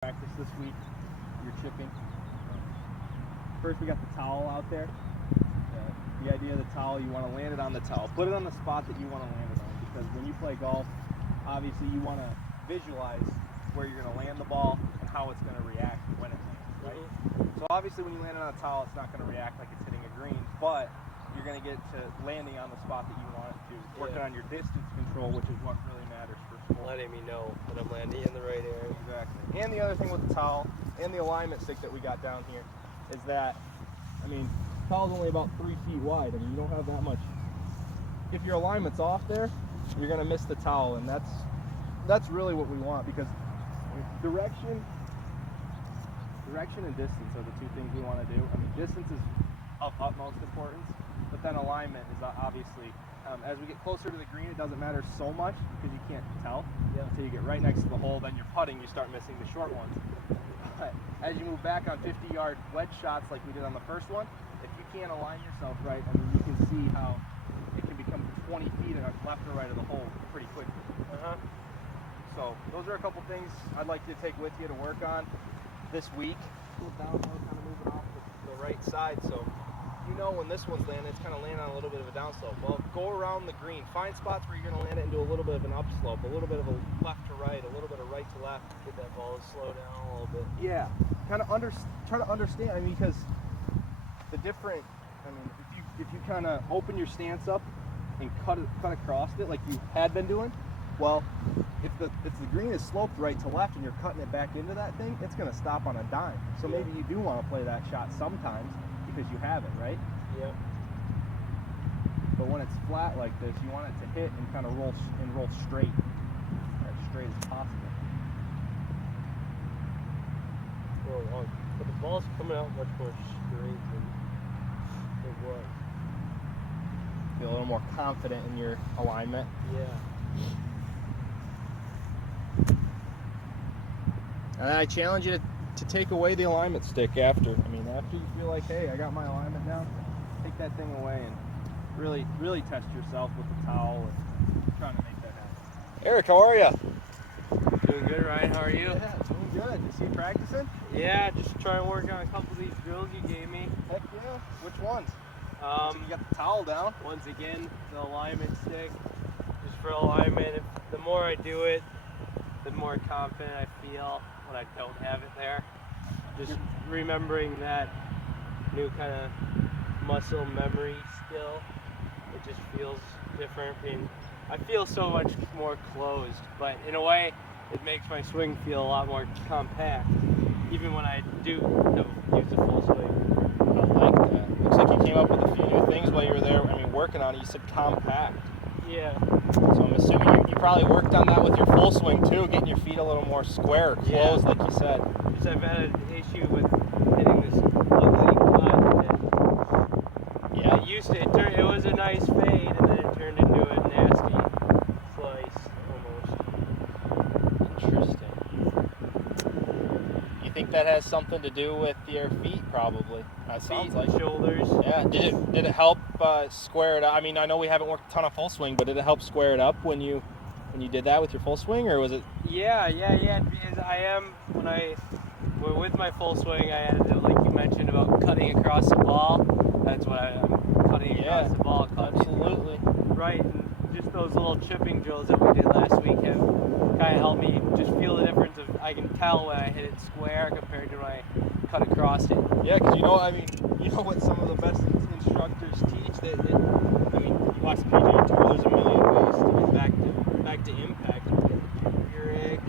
practice this week, you're chipping. First we got the towel out there. The idea of the towel, you want to land it on the towel. Put it on the spot that you want to land it on, because when you play golf, obviously you want to visualize where you're going to land the ball and how it's going to react when it lands, right? So obviously when you land it on a towel, it's not going to react like it's hitting a green, but you're going to get to landing on the spot that you want it to. Working on your distance control, which is what really matters for sport. Letting me know that I'm landing in the right area. Exactly. And the other thing with the towel and the alignment stick that we got down here is that, I mean, the towel's only about 3 feet wide. I mean, you don't have that much. If your alignment's off there, you're going to miss the towel, and that's really what we want, because direction and distance are the two things we want to do. I mean, distance is of utmost importance, but then alignment is obviously, as we get closer to the green, it doesn't matter so much because you can't tell until you get right next to the hole. Then you're putting, you start missing the short ones. But as you move back on 50-yard wedge shots like we did on the first one, if you can't align yourself right, I mean, you can see how it can become 20 feet left or right of the hole pretty quickly. So those are a couple things I'd like you to take with you to work on this week. Downhill, kind of moving off the right side, so you know when this one's landing, it's kind of landing on a little bit of a downslope. Well, go around the green. Find spots where you're going to land it into a little bit of an upslope, a little bit of a left to right, a little bit of right to left. Get that ball to slow down a little bit. Yeah, kind of try to understand. I mean, because the different. I mean, if you kind of open your stance up and cut across it like you had been doing, well, if the green is sloped right to left and you're cutting it back into that thing, it's going to stop on a dime. So maybe you do want to play that shot sometimes because you have it, right? Yep. But when it's flat like this, you want it to hit and kind of roll straight, as straight as possible. Well, but the ball's coming out much more straight than it was. Feel a little more confident in your alignment. Yeah. And I challenge you to take away the alignment stick after. I mean, after you feel like, hey, I got my alignment down, take that thing away and really test yourself with the towel and trying to make that happen. Eric, how are you? Doing good, Ryan. How are you? Yeah, doing good. You see you practicing? Yeah, just trying to work on a couple of these drills you gave me. Heck yeah. Which ones? So you got the towel down. Once again, the alignment stick, just for alignment. The more I do it, the more confident I feel when I don't have it there. Just remembering that new kind of muscle memory skill, it just feels different. I feel so much more closed, but in a way, it makes my swing feel a lot more compact, even when I do use the full swing. I like that. Looks like you came up with a few new things while you were there. I mean, working on it. You said compact. Yeah. So I'm assuming you probably worked on that with your full swing too, getting your feet a little more square, closed, like you said. Because I've had an issue with hitting this ugly cut. And it was a nice fade, and then it turned into a nasty slice almost. Interesting. You think that has something to do with your feet, probably? That sounds like shoulders. Yeah. Did it help square it up? I mean, I know we haven't worked a ton of full swing, but did it help square it up when you did that with your full swing, or was it? Yeah. Because with my full swing, I added, like you mentioned, about cutting across the ball. That's what I'm cutting across the ball. Absolutely. Right. And just those little chipping drills that we did last week have kind of helped me just feel the difference of, I can tell when I hit it square compared to when I cut across it. Yeah, because you know what some of the best instructors teach, you watch the PGA Tour, there's a million ways to get back to impact. Rick,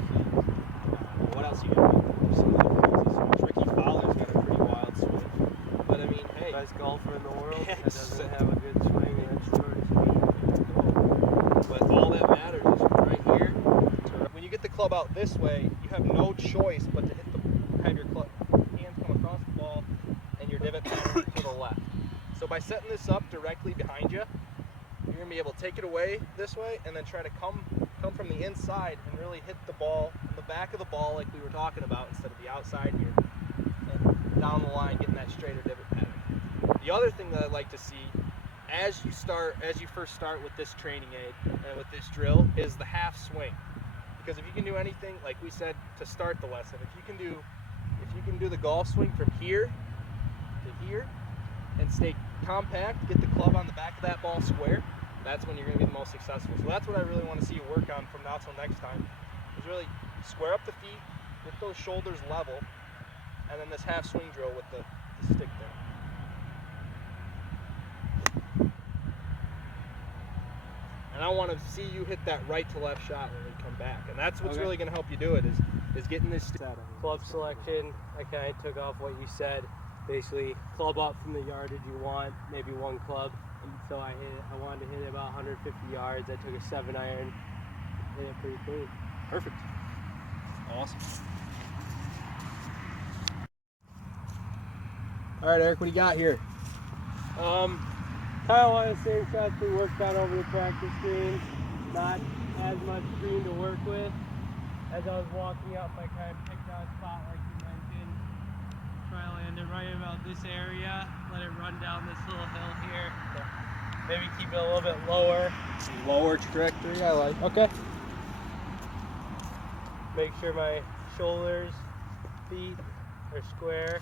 what else you got? Some Ricky Fowler's got a pretty wild swing. But I mean, hey. Best golfer in the world that Yes. doesn't have a good swing and it's short speed. But all that matters is right here. When you get the club out this way, you have no choice but to have your hands come across the ball and your divot pattern to the left. So by setting this up directly behind you, you're gonna be able to take it away this way and then try to come from the inside and really hit the ball, the back of the ball like we were talking about, instead of the outside here, and down the line getting that straighter divot pattern. The other thing that I'd like to see as you first start with this training aid and with this drill is the half swing. Because if you can do anything, like we said to start the lesson, if you can do the golf swing from here to here and stay compact, get the club on the back of that ball square, that's when you're going to be the most successful. So that's what I really want to see you work on from now till next time, is really square up the feet, get those shoulders level, and then this half swing drill with the stick there. And I want to see you hit that right to left shot when we come back. And that's what's really going to help you do it, is getting this Club selection, I kind of took off what you said. Basically, club up from the yardage you want, maybe one club. And so I wanted to hit it about 150 yards. I took a 7-iron, hit it pretty clean. Perfect. Awesome. All right, Eric, what do you got here? Kind of want the same shots we worked on over the practice green. Not as much green to work with. As I was walking up, I kind of picked out a spot like you mentioned. Try to land it right about this area. Let it run down this little hill here. Maybe keep it a little bit lower. Lower trajectory, I like. Okay. Make sure my shoulders, feet are square.